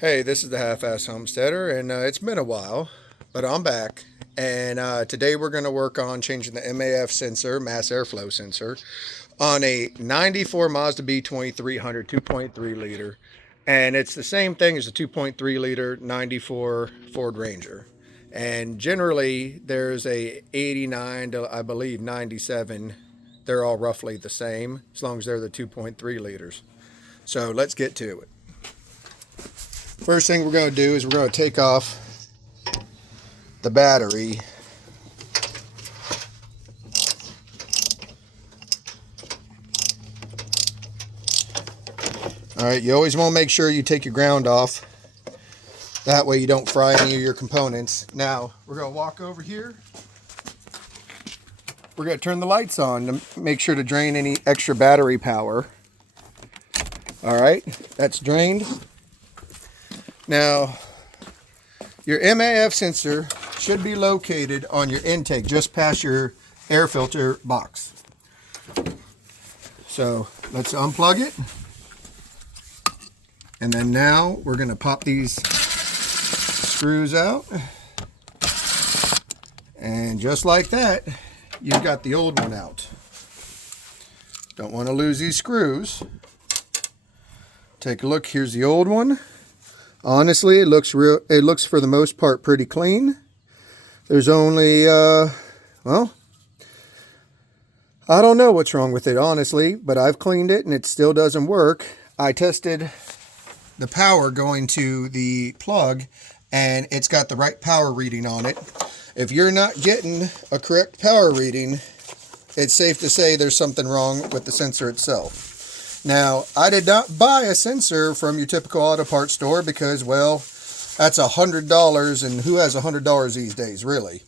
Hey, this is the Half-Ass Homesteader, and it's been a while, but I'm back. And today we're going to work on changing the MAF sensor, mass airflow sensor, on a 94 Mazda b2300 2.3 liter. And it's the same thing as the 2.3 liter 94 Ford Ranger. And generally, there's a 89 to, I believe, 97. They're all roughly the same, as long as they're the 2.3 liters. So let's get to it. First thing we're going to do is we're going to take off the battery. Alright, you always want to make sure you take your ground off. That way you don't fry any of your components. Now, we're going to walk over here. We're going to turn the lights on to make sure to drain any extra battery power. Alright, that's drained. Now, your MAF sensor should be located on your intake, just past your air filter box. So, let's unplug it. And then now, we're going to pop these screws out. And just like that, you've got the old one out. Don't want to lose these screws. Take a look, here's the old one. Honestly, it looks for the most part pretty clean. There's only, well, I don't know what's wrong with it, honestly, but I've cleaned it and it still doesn't work. I tested the power going to the plug and it's got the right power reading on it. If you're not getting a correct power reading, it's safe to say there's something wrong with the sensor itself. Now, I did not buy a sensor from your typical auto parts store because, well, that's $100, and who has $100 these days, really?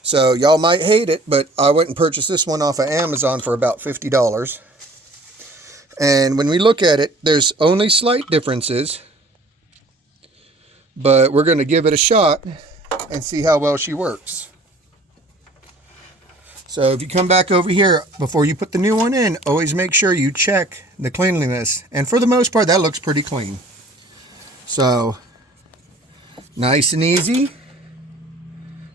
So, y'all might hate it, but I went and purchased this one off of Amazon for about $50. And when we look at it, there's only slight differences, but we're going to give it a shot and see how well she works. So if you come back over here, before you put the new one in, always make sure you check the cleanliness. And for the most part, that looks pretty clean. So, nice and easy.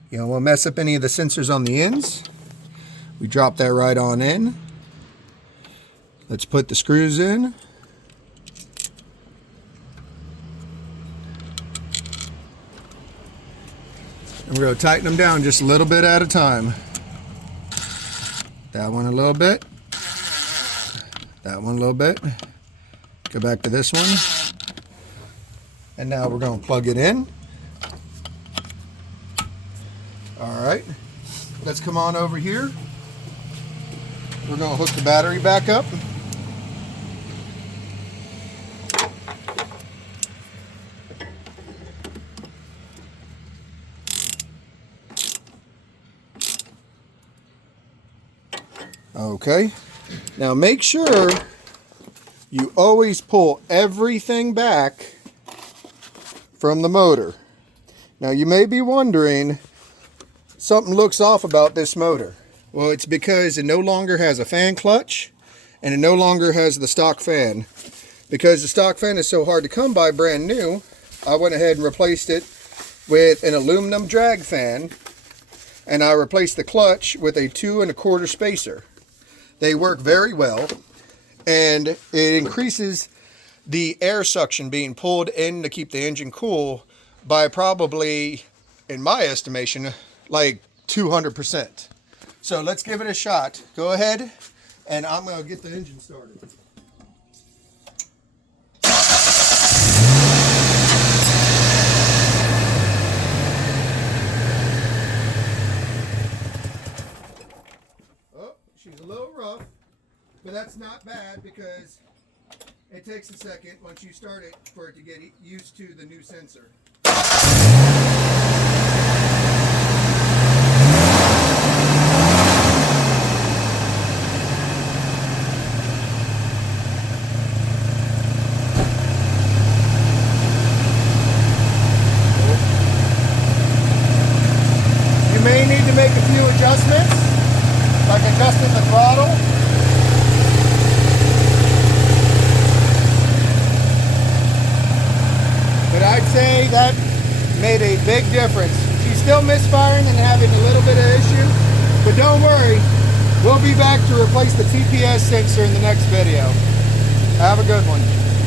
You don't want to mess up any of the sensors on the ends. We drop that right on in. Let's put the screws in. And we're going to tighten them down just a little bit at a time. That one a little bit. That one a little bit. Go back to this one. And now we're going to plug it in. Alright. Let's come on over here. We're going to hook the battery back up. Okay, now make sure you always pull everything back from the motor. Now you may be wondering, something looks off about this motor. Well, it's because it no longer has a fan clutch and it no longer has the stock fan. Because the stock fan is so hard to come by brand new, I went ahead and replaced it with an aluminum drag fan, and I replaced the clutch with a 2 1/4 spacer. They work very well, and it increases the air suction being pulled in to keep the engine cool by probably, in my estimation, like 200%. So let's give it a shot. Go ahead, and I'm going to get the engine started. She's a little rough, but that's not bad because it takes a second once you start it for it to get used to the new sensor. You may need to make a few adjustments, like adjusting the throttle. but I'd say that made a big difference. She's still misfiring and having a little bit of issue, but don't worry, we'll be back to replace the TPS sensor in the next video. Have a good one.